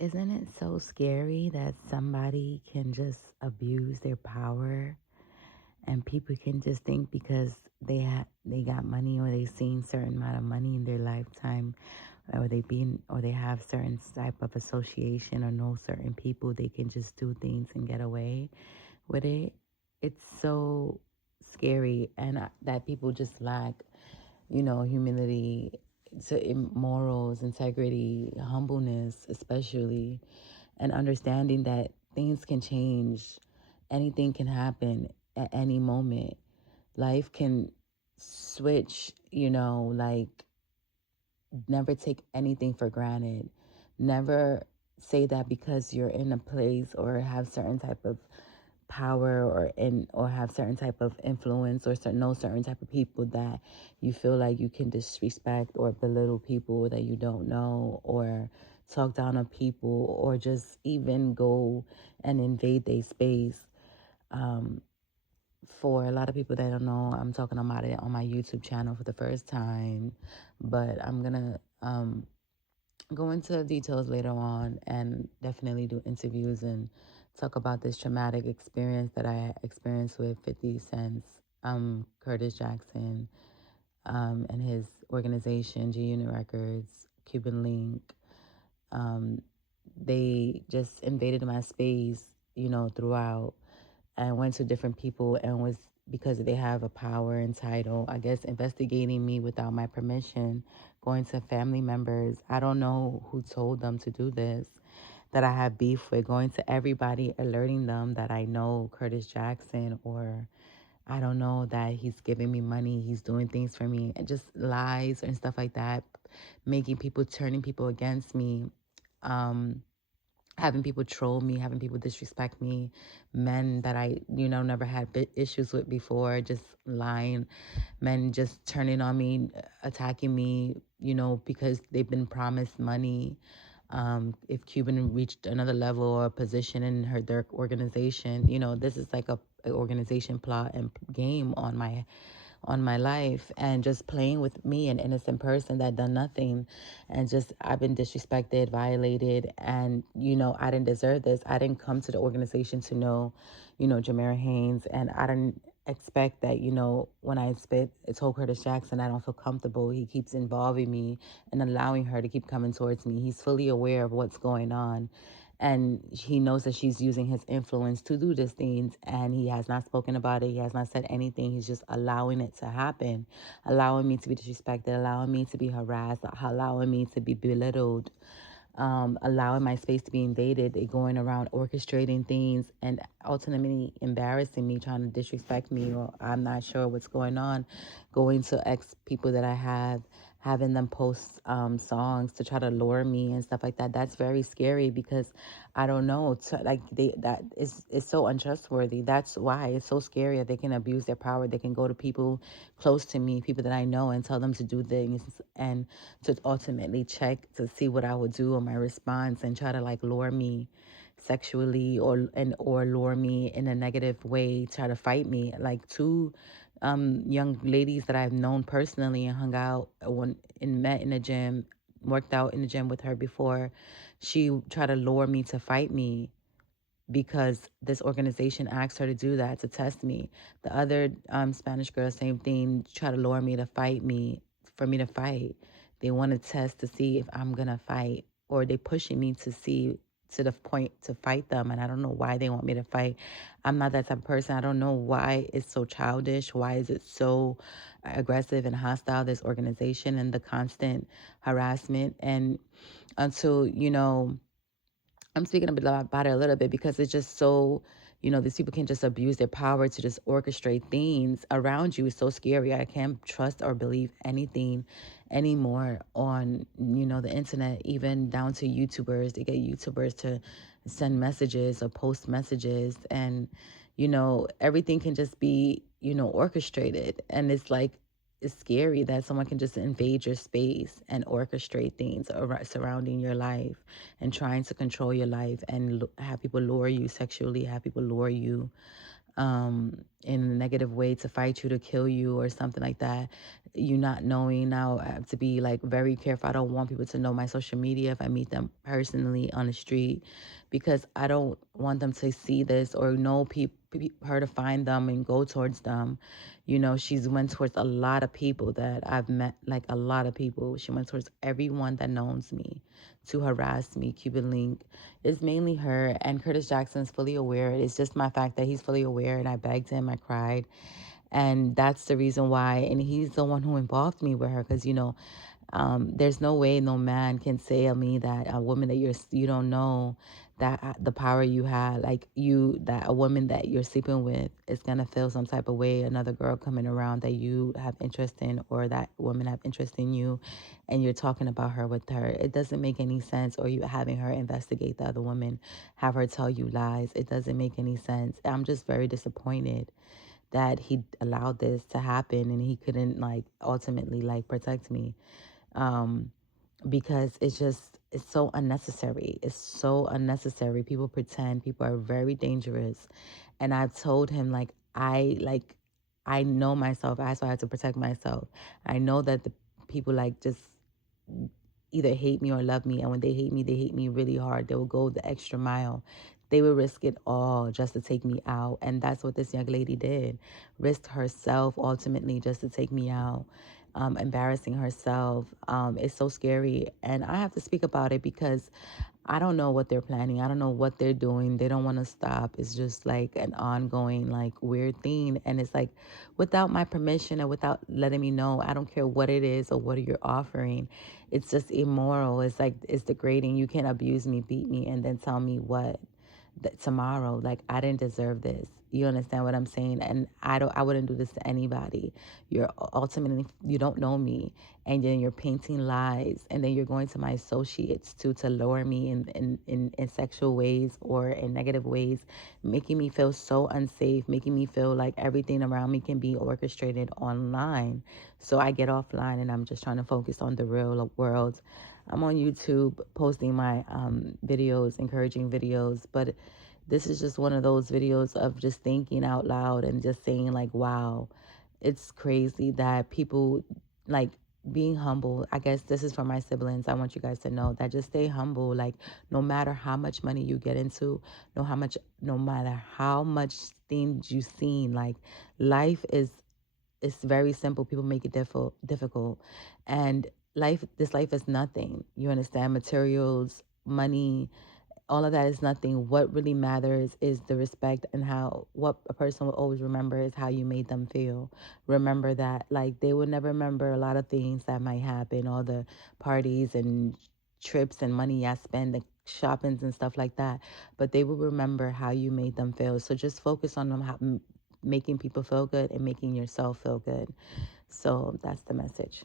Isn't it so scary that somebody can just abuse their power and people can just think because they got money or they seen certain amount of money in their lifetime or they have certain type of association or know certain people, they can just do things and get away with it. It's so scary, and that people just lack, humility, morals, integrity, humbleness, especially, and understanding that things can change, anything can happen at any moment. Life can switch, like never take anything for granted. Never say that because you're in a place or have certain type of power or have certain type of influence or know certain type of people that you feel like you can disrespect or belittle people that you don't know, or talk down on people, or just even go and invade their space. For a lot of people that don't know, I'm talking about it on my YouTube channel for the first time, but I'm gonna go into details later on and definitely do interviews and talk about this traumatic experience that I experienced with 50 Cent's Curtis Jackson, and his organization, G Unit Records, Cuban Link. Um, they just invaded my space, throughout, and went to different people and was, because they have a power and title, I guess, investigating me without my permission, going to family members. I don't know who told them to do this, that I have beef with, going to everybody, alerting them that I know Curtis Jackson, or I don't know that he's giving me money, he's doing things for me, and just lies and stuff like that, turning people against me. Um, Having people troll me, having people disrespect me, men that I, never had issues with before, just lying, men just turning on me, attacking me, because they've been promised money. If Cuban reached another level or position in their organization, this is like a organization plot and game on my life, and just playing with me, an innocent person that done nothing, and just I've been disrespected, violated, and I didn't deserve this. I didn't come to the organization to know, Jamera Haynes, and I didn't expect that, when I told Curtis Jackson I don't feel comfortable. He keeps involving me and allowing her to keep coming towards me. He's fully aware of what's going on, and he knows that she's using his influence to do these things, and he has not spoken about it. He has not said anything. He's just allowing it to happen, allowing me to be disrespected, allowing me to be harassed, allowing me to be belittled, allowing my space to be invaded. They going around orchestrating things and ultimately embarrassing me, trying to disrespect me, or I'm not sure what's going on, going to ex people that I have, having them post songs to try to lure me and stuff like that. That's very scary because I don't know, that is so untrustworthy. That's why it's so scary that they can abuse their power. They can go to people close to me, people that I know, and tell them to do things, and to ultimately check to see what I would do or my response, and try to like lure me sexually, or lure me in a negative way, try to fight me. Like two young ladies that I've known personally and hung out met in the gym, worked out in the gym with her before. She tried to lure me to fight me because this organization asked her to do that, to test me. The other Spanish girl, same thing, try to lure me to fight me, for me to fight. They want to test to see if I'm going to fight, or they pushing me to see, to the point to fight them. And I don't know why they want me to fight. I'm not that type of person. I don't know why it's so childish. Why is it so aggressive and hostile, this organization, and the constant harassment? And until, I'm speaking a bit about it a little bit because it's just so, these people can just abuse their power to just orchestrate things around you. It's so scary. I can't trust or believe anything anymore on, the internet, even down to YouTubers. They get YouTubers to send messages or post messages, and, everything can just be, orchestrated. And it's like, it's scary that someone can just invade your space and orchestrate things surrounding your life, and trying to control your life, and have people lure you sexually, have people lure you in a negative way to fight you, to kill you, or something like that. You not knowing. Now I have to be like very careful. I don't want people to know my social media if I meet them personally on the street, because I don't want them to see this or know her to find them and go towards them. She's went towards a lot of people that I've met, like a lot of people. She went towards everyone that knows me to harass me. Cuban Link is mainly her, and Curtis Jackson's fully aware. It's just my fact that he's fully aware, and I begged him, I cried, and that's the reason why. And he's the one who involved me with her, because there's no way no man can say of me that a woman that you don't know, that the power you have, like that a woman that you're sleeping with is gonna feel some type of way. Another girl coming around that you have interest in, or that woman have interest in you, and you're talking about her with her. It doesn't make any sense. Or you having her investigate the other woman, have her tell you lies. It doesn't make any sense. I'm just very disappointed that he allowed this to happen, and he couldn't like ultimately like protect me, um, because it's so unnecessary. It's so unnecessary. People pretend. People are very dangerous, and I've told him I know myself. That's why I have to protect myself. I know that the people like just either hate me or love me, and when they hate me really hard. They will go the extra mile. They will risk it all just to take me out, and that's what this young lady did. Risked herself ultimately just to take me out, embarrassing herself. It's so scary, and I have to speak about it because I don't know what they're planning. I don't know what they're doing. They don't want to stop. It's just like an ongoing, like weird thing. And it's like without my permission or without letting me know, I don't care what it is or what you're offering. It's just immoral. It's like, it's degrading. You can't abuse me, beat me, and then tell me what tomorrow. Like, I didn't deserve this. You understand what I'm saying? And I wouldn't do this to anybody. You're ultimately, you don't know me, and then you're painting lies, and then you're going to my associates to lower me in sexual ways or in negative ways, making me feel so unsafe, making me feel like everything around me can be orchestrated online. So I get offline, and I'm just trying to focus on the real world. I'm on YouTube posting my videos, encouraging videos, but this is just one of those videos of just thinking out loud and just saying like, wow, it's crazy that people like being humble. I guess this is for my siblings. I want you guys to know that just stay humble. Like, no matter how much money you get into, no matter how much things you've seen, like life is, it's very simple. People make it difficult. And this life is nothing. You understand? Materials, money, all of that is nothing. What really matters is the respect, and how what a person will always remember is how you made them feel. Remember that. Like, they will never remember a lot of things that might happen, all the parties and trips and money I spend, the shoppings and stuff like that. But they will remember how you made them feel. So just focus on them, making people feel good and making yourself feel good. So that's the message.